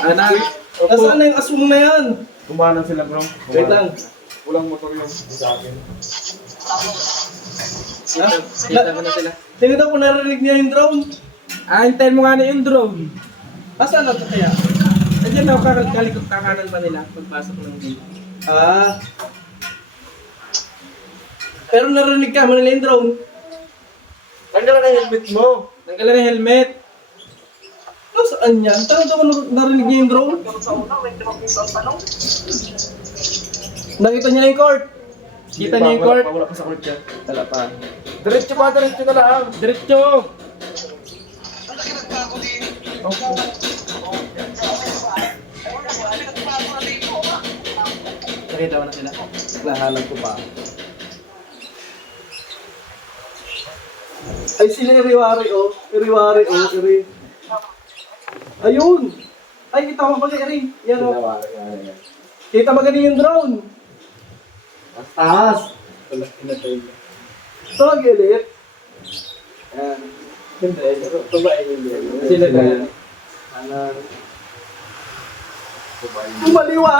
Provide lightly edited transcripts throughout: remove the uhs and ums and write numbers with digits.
Anak, nasaan na yung aswang na yan? Kumanan sila bro. Wait lang. Walang motor yung sa akin. Kita ko na sila. Tingnan daw kung narinig niya yung drone. Hintayin mo nga na yung drone. Asan na ito kaya? Andiyan na, kalikot kakanan pa nila pagpasok ng gate. Ah. Pero narinig ka mo nila yung drone. Tanggal na helmet mo. Tanggalan ng helmet. Saan yan? Tanong daw kung narinig niya yung drone. Nakita niya na yung court. Kita niyo yung court. Wala pa sa court yan. Wala pa. Diretso ba? Diretso na lang. Diretso. Nakita mo na sila. Nahanap ko pa. Ay, sila Iriwari, oh. Iriwari, oh. Ayun! Ay, kita mo pala, Iri. Yan, oh. Kita mo ganun yung drone. Taas. Ito, gilit. Yan. Siyempre, ito ba yung sila ba yan? Kumaliwa!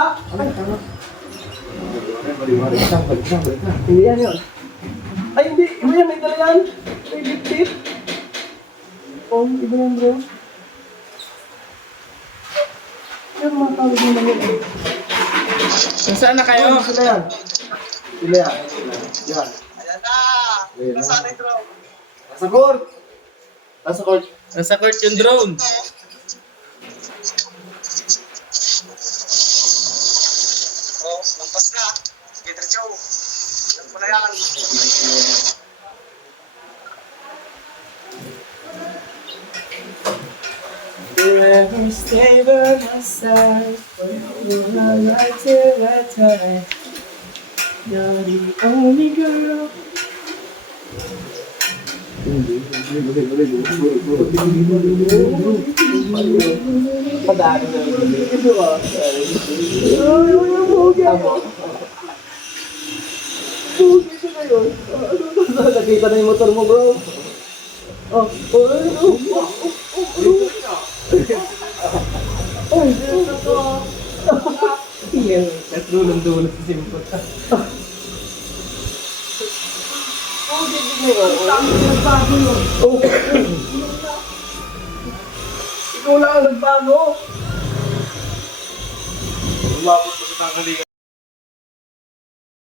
Hindi yan yun. Ay, hindi. Iba yan. May dala yan. May bit-bit. Oh, iba yan, bro. Yan, mga tawag yung mga yun. Saan na kayo? Sila yan. Sila yan. Yan. Ayan na! Nasaan yung drone? Nasa court. Nasa court. Nasa court yung drone. Oh, lampas na. Sige, diretso. Alam ko na yan. Forever stay by my side, forever right till that time. You're the only girl. Padaan na ito ba? Nakita na yung motor mo, bro. Oh, Yan, natulong-dulo si Simpot. ikaw lang ang nagbago. Umabot pa sa tanggalingan.